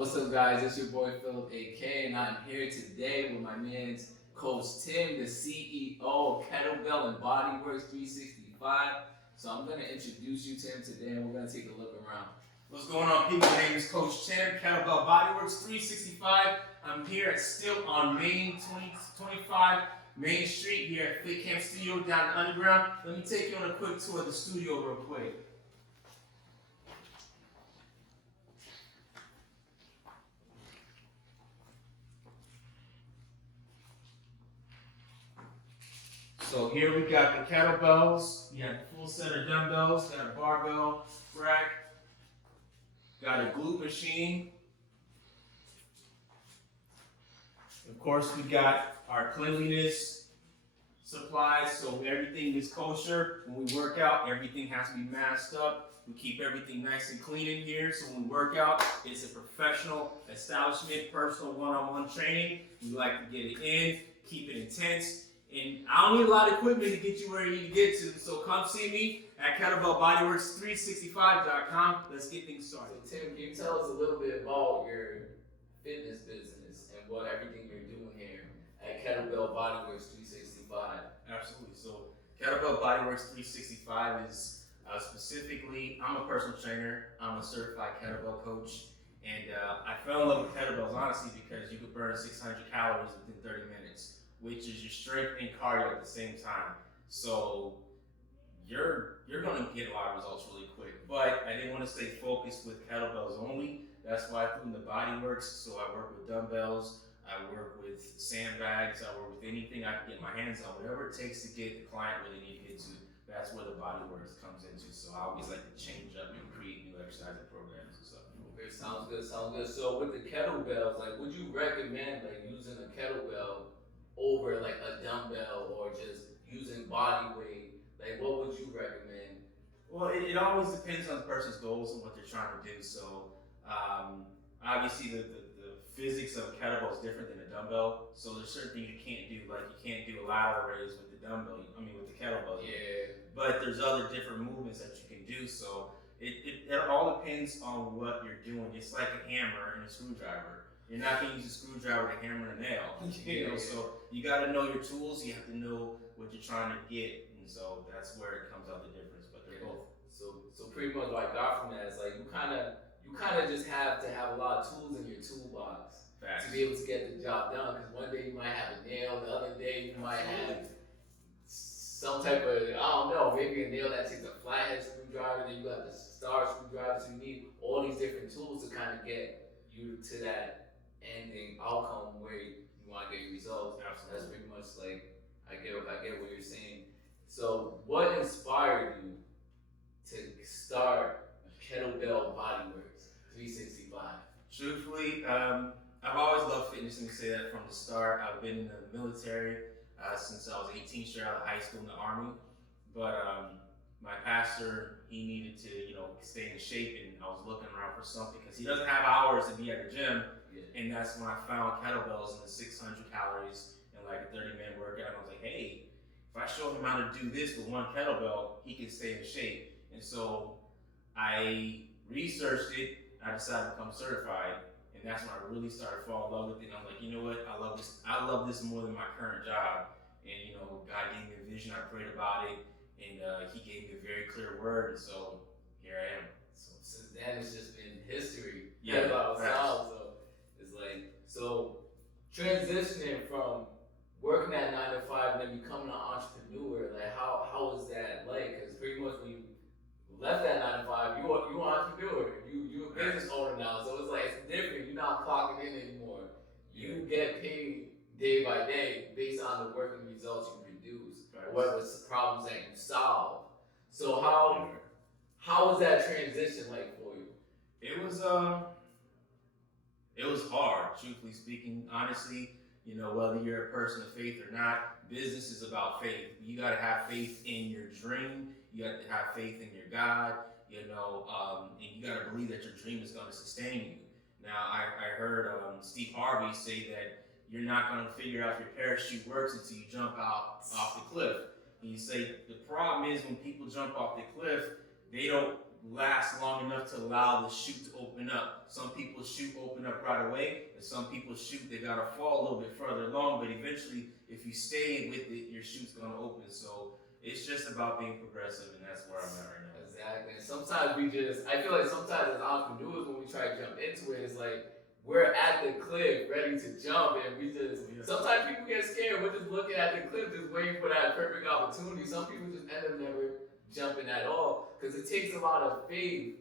What's up, guys? It's your boy Philip AK, and I'm here today with my man's Coach Tim, the CEO of Kettlebell and Bodyworks 365. So I'm going to introduce you to him today, and we're going to take a look around. What's going on, people? My name is Coach Tim, Kettlebell Bodyworks 365. I'm here still on Main 2025 Main Street here at Fit Camp Studio down the underground. Let me take you on a quick tour of the studio real quick. So here we got the kettlebells, we got the full set of dumbbells, got a barbell rack, got a glute machine. Of course, we got our cleanliness supplies, so everything is kosher. When we work out, everything has to be masked up. We keep everything nice and clean in here, so when we work out, it's a professional establishment, personal one-on-one training. We like to get it in, keep it intense. And I don't need a lot of equipment to get you where you need to get to, so come see me at kettlebellbodyworks365.com. Let's get things started. So Tim, can you tell us a little bit about your fitness business and what everything you're doing here at Kettlebell Bodyworks 365? Absolutely. So Kettlebell Bodyworks 365 is specifically, I'm a personal trainer, I'm a certified kettlebell coach, and I fell in love with kettlebells honestly because you could burn 600 calories within 30 minutes. Which is your strength and cardio at the same time. So you're gonna get a lot of results really quick. But I didn't want to stay focused with kettlebells only. That's why I threw in the Bodyworks. So I work with dumbbells, I work with sandbags, I work with anything I can get my hands on, whatever it takes to get the client where they need to get to. That's where the Bodyworks comes into. So I always like to change up and create new exercise programs and stuff. Okay, sounds good, sounds good. So with the kettlebells, like would you recommend like using a kettlebell over like a dumbbell or just using body weight? Like what would you recommend? Well, it always depends on the person's goals and what they're trying to do. So obviously the physics of a kettlebell is different than a dumbbell. So there's certain things you can't do, like you can't do a lateral raise with the dumbbell, with the kettlebell. Yeah. But there's other different movements that you can do. So it all depends on what you're doing. It's like a hammer and a screwdriver. You're not going to use a screwdriver to hammer a nail, So you got to know your tools. You have to know what you're trying to get, and so that's where it comes out the difference. But they're both. So pretty much what I got from that is like you kind of just have to have a lot of tools in your toolbox to be able to get the job done. Because one day you might have a nail, the other day you might have some type of maybe a nail that takes a flathead screwdriver. Then you got the star screwdriver. So you need all these different tools to kind of get you to that ending outcome where you want to get your results. Absolutely. That's pretty much like I get what you're saying. So what inspired you to start Kettlebell Bodyworks 365? Truthfully, I've always loved fitness, and say that from the start. I've been in the military since I was 18, straight out of high school in the Army. But my pastor, he needed to, stay in shape, and I was looking around for something because he doesn't have hours to be at the gym. Yeah. And that's when I found kettlebells and the 600 calories and like a 30-minute workout. And I was like, hey, if I show him how to do this with one kettlebell, he can stay in shape. And so I researched it. I decided to become certified. And that's when I really started falling in love with it. And I'm like, you know what? I love this. I love this more than my current job. And, God gave me a vision. I prayed about it. And he gave me a very clear word. And so here I am. So since then, it's just been history. Yeah. So it's like, so transitioning from working at 9 to 5 and then becoming an entrepreneur, like how was that like? Because pretty much when you left that 9 to 5, you are an entrepreneur. You're a business owner now. So it's like, it's different. You're not clocking in anymore. You get paid day by day based on the working results you produce, or whatever problems that you solve. So how was that transition like for you? It was hard, truthfully speaking. Honestly, whether you're a person of faith or not, business is about faith. You got to have faith in your dream. You got to have faith in your God. And you got to believe that your dream is going to sustain you. Now, I heard Steve Harvey say that you're not going to figure out if your parachute works until you jump off the cliff. And you say the problem is when people jump off the cliff, they don't last long enough to allow the chute to open up. Some people's chute open up right away, and some people's chute they gotta fall a little bit further along. But eventually, if you stay with it, your chute's gonna open. So it's just about being progressive, and that's where I'm at right now. Exactly. And sometimes I feel like sometimes as entrepreneurs, when we try to jump into it, it's like we're at the cliff ready to jump, and sometimes people get scared. We're just looking at the cliff, just waiting for that perfect opportunity. Some people just end up never jumping at all because it takes a lot of faith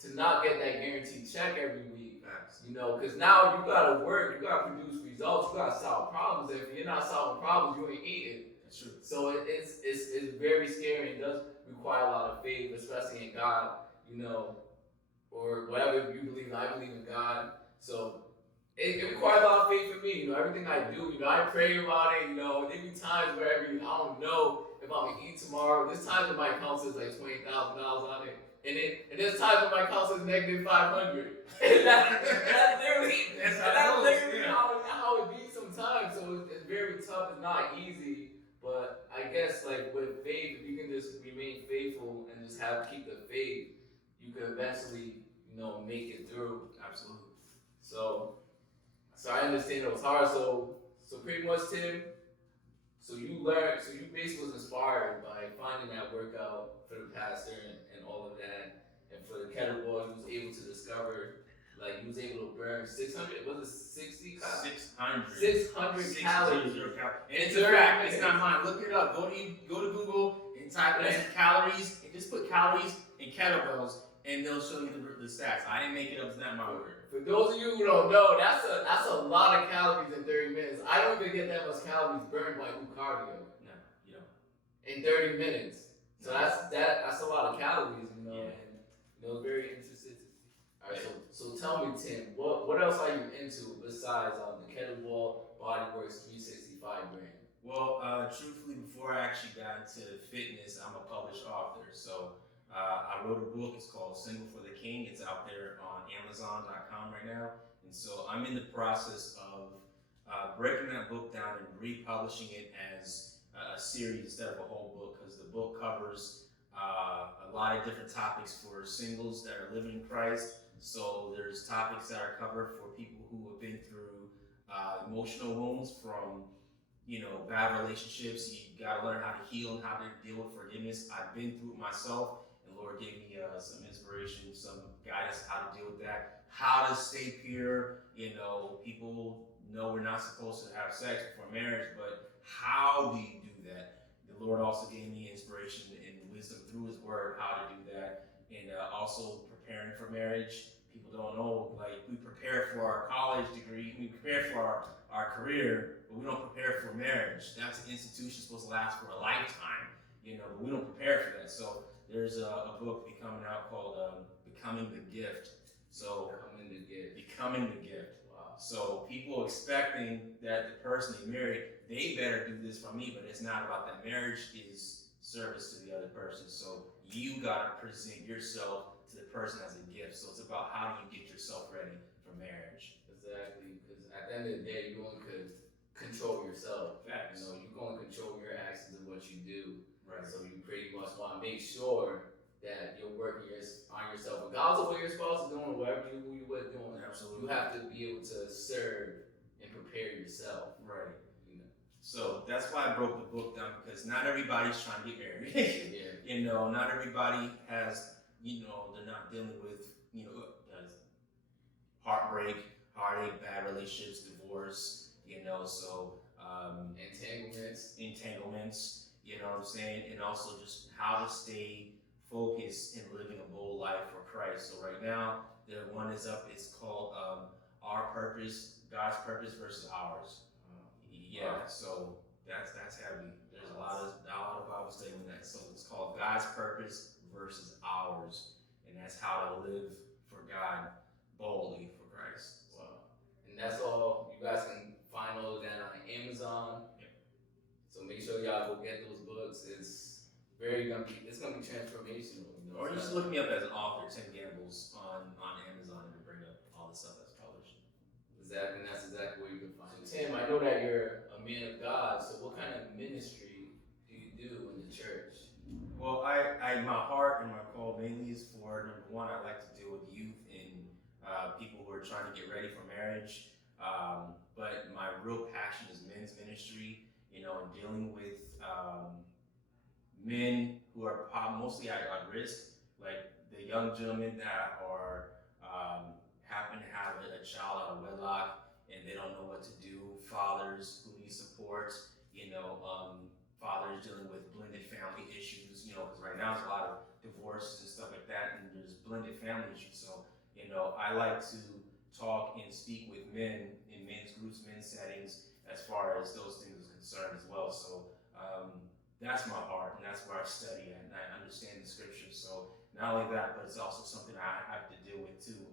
to not get that guaranteed check every week. You know, because now you gotta work, you gotta produce results, you gotta solve problems. If you're not solving problems, you ain't eating. That's true. So it's very scary. It does require a lot of faith, especially in God, you know, or whatever you believe in. I believe in God. So it requires a lot of faith for me. You know, everything I do, you know, I pray about it. You know, there be times where I don't know if I'm gonna eat tomorrow. There's times when my account says like $20,000 on it. And there's times when my account says negative 500. that's literally how it be sometimes. So it's very tough. It's not easy. But I guess like with faith, if you can just remain faithful and just keep the faith, you could eventually, you know, make it through. Absolutely. So I understand it was hard. So pretty much, Tim. So you basically was inspired by finding that workout for the pastor and all of that, and for the kettlebell, you was able to discover. Like, you was able to burn 600, was it 60 calories? 600 calories. And it's a fact, it's not mine. Look it up. Go to Google and type in calories, and just put calories and kettlebells, and they'll show you the stats. I didn't make it up, it's not my word. For those of you who don't know, that's a lot of calories in 30 minutes. I don't even get that much calories burned by cardio. No, you don't. In 30 minutes. So that's a lot of calories, you know, Yeah. and you know, very interested. All right, so tell me, Tim, what else are you into besides the kettlebell bodyworks 365 brand? Well, truthfully, before I actually got into fitness, I'm a published author. So I wrote a book. It's called Single for the King. It's out there on Amazon.com right now. And so I'm in the process of breaking that book down and republishing it as a series instead of a whole book, because the book covers a lot of different topics for singles that are living in Christ. So there's topics that are covered for people who have been through emotional wounds from, you know, bad relationships. You got to learn how to heal and how to deal with forgiveness. I've been through it myself, and Lord gave me some inspiration, some guidance how to deal with that, how to stay pure. You know, people know we're not supposed to have sex before marriage, but how do you do that? The Lord also gave me inspiration and wisdom through His Word how to do that, and also preparing for marriage. People don't know, like, we prepare for our college degree, we prepare for our career, but we don't prepare for marriage. That's an institution supposed to last for a lifetime, you know, but we don't prepare for that. So there's a book coming out called Becoming the Gift. So Becoming the Gift. Wow. So people expecting that the person they married, they better do this for me, but it's not about that. Marriage is service to the other person. So you gotta present yourself to the person as a gift. So it's about how do you get yourself ready for marriage. Exactly, because at the end of the day, you only could control yourself. Facts. You know, you can only control your actions and what you do. Right. So you pretty much want to make sure that you're working on yourself, regardless of what your spouse is doing, whatever you were doing. Absolutely. You have to be able to serve and prepare yourself. Right. You know. So that's why I broke the book down, because not everybody's trying to get married. Yeah. You know, not everybody has, you know, they're not dealing with, you know, heartbreak, heartache, bad relationships, divorce, you know, so entanglements, you know what I'm saying, and also just how to stay focused in living a bold life for Christ. So right now, the one is up. It's called Our Purpose, God's Purpose versus Ours. Yeah, so that's heavy. There's a lot of Bible study in that. So it's called God's Purpose versus Ours, and that's how to live for God boldly for Christ. Wow. And that's all. You guys can find all of that on Amazon. Yep. So make sure y'all go get those books. It's gonna be transformational. You know? Or you just look me up as an author, Tim Gambles, on Amazon, and bring up all the stuff that's published. Exactly, and that's exactly where you can find it. Tim, I know that you're a man of God, so what kind of ministry do you do in the church? Well, my heart and my call mainly is for, number one, I like to deal with youth and people who are trying to get ready for marriage. But my real passion is men's ministry, and dealing with men who are mostly at risk, like the young gentlemen that are happen to have a child out of wedlock and they don't know what to do, fathers who need support, fathers dealing with blended family issues, because right now there's a lot of divorces and stuff like that, and there's blended family issues. So, I like to talk and speak with men in men's groups, men's settings, as far as those things are concerned as well. So, that's my heart, and that's where I study at, and I understand the scriptures. So not only that, but it's also something I have to deal with too.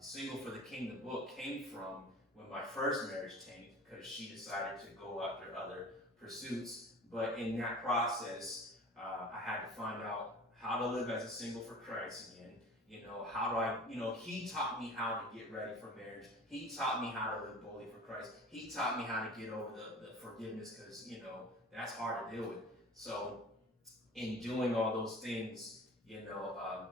Single for the Kingdom book came from when my first marriage tanked because she decided to go after other pursuits. But in that process, I had to find out how to live as a single for Christ again. How do I, he taught me how to get ready for marriage. He taught me how to live boldly for Christ. He taught me how to get over the forgiveness because, that's hard to deal with. So in doing all those things,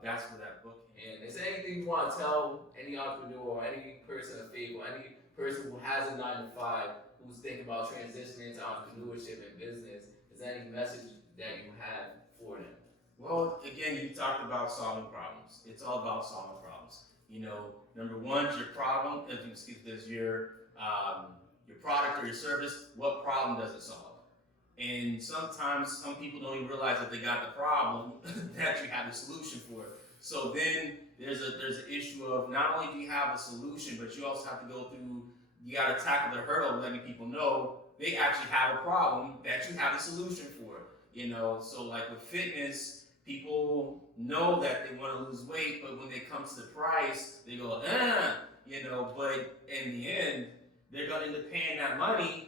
that's where that book came. And is there anything you want to tell any entrepreneur or any person of faith or any person who has a 9-to-5 who's thinking about transitioning into entrepreneurship and business? Is there any message that you have for them? Well, again, you talked about solving problems. It's all about solving problems. Number one is your problem. Does your product or your service, what problem does it solve? And sometimes some people don't even realize that they got the problem that you have the solution for. So then there's an issue of not only do you have a solution, but you also have to go through, you got to tackle the hurdle of letting people know they actually have a problem that you have a solution for. So like with fitness, people know that they want to lose weight, but when they come to the price, they go, but in the end, they're going to end up paying that money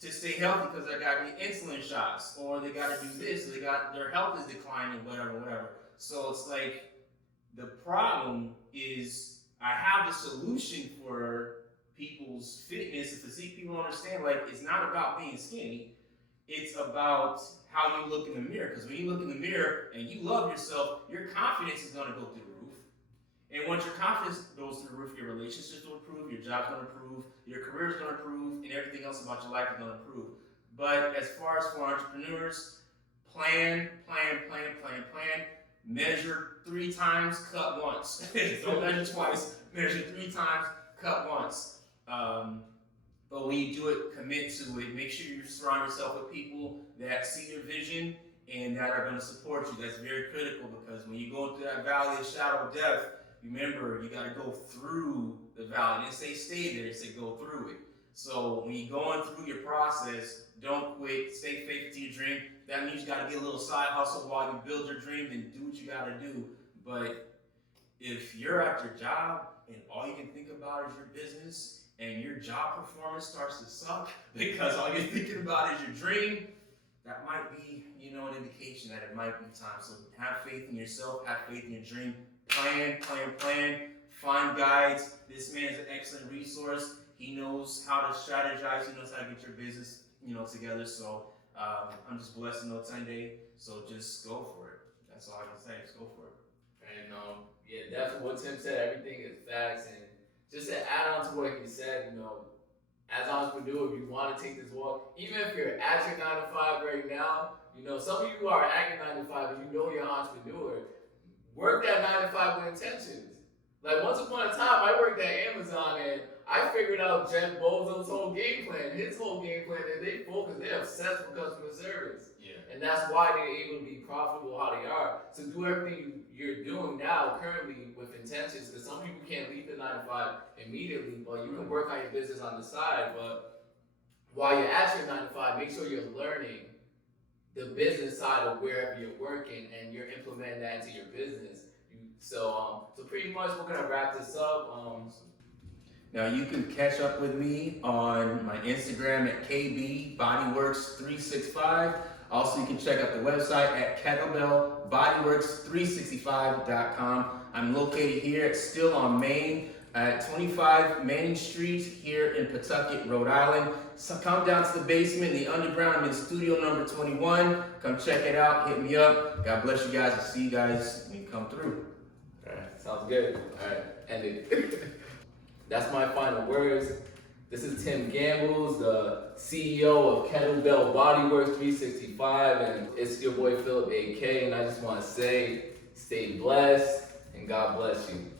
to stay healthy because they got to get insulin shots, or they got to do this, or their health is declining, whatever. So it's like, the problem is I have the solution for people's fitness and physique. People don't understand, it's not about being skinny. It's about how you look in the mirror. Because when you look in the mirror and you love yourself, your confidence is going to go through the roof. And once your confidence goes through the roof, your relationships will improve, your job's going to improve, your career is going to improve, and everything else about your life is going to improve. But as far as for entrepreneurs, plan. Measure 3 times, cut once. Don't measure twice, measure 3 times, cut once. But when you do it, commit to it. Make sure you surround yourself with people that see your vision and that are going to support you. That's very critical, because when you go through that valley of shadow of death, remember, you got to go through the valley. It didn't say stay there, it said go through it. So when you're going through your process, don't quit, stay faithful to your dream. That means you got to get a little side hustle while you build your dream, and do what you got to do. But if you're at your job and all you can think about is your business, and your job performance starts to suck because all you're thinking about is your dream, that might be, an indication that it might be time. So have faith in yourself, have faith in your dream, plan, find guides. This man is an excellent resource. He knows how to strategize, he knows how to get your business, together. So I'm just blessed to know Sunday. So just go for it. That's all I can say. Just go for it. And definitely what Tim said, everything is facts. And just to add on to what he said, as an entrepreneur, if you want to take this walk, even if you're at your 9-to-5 right now, some of you are at your 9-to-5 and you're an entrepreneur, work that 9-to-5 with intentions. Like once upon a time, I worked at Amazon and I figured out Jeff Bezos' whole game plan. His whole game plan is they're obsessed with customer service. Yeah. And that's why they're able to be profitable how they are. So do everything you're doing now currently with intentions, because some people can't leave the 9-to-5 immediately, but you can work on your business on the side. But while you're at your 9-to-5, make sure you're learning the business side of wherever you're working and you're implementing that into your business. So pretty much we're gonna wrap this up. Now you can catch up with me on my Instagram at KBBodyworks365. Also, you can check out the website at kettlebellbodyworks365.com. I'm located here, still on Main, at 25 Main Street here in Pawtucket, Rhode Island. So come down to the basement, the underground. I'm in studio number 21. Come check it out, hit me up. God bless you guys. I'll see you guys come through. Alright, sounds good. Alright, end it. That's my final words. This is Tim Gambles, the CEO of Kettlebell Bodyworks 365, and it's your boy Philip AK, and I just want to say, stay blessed, and God bless you.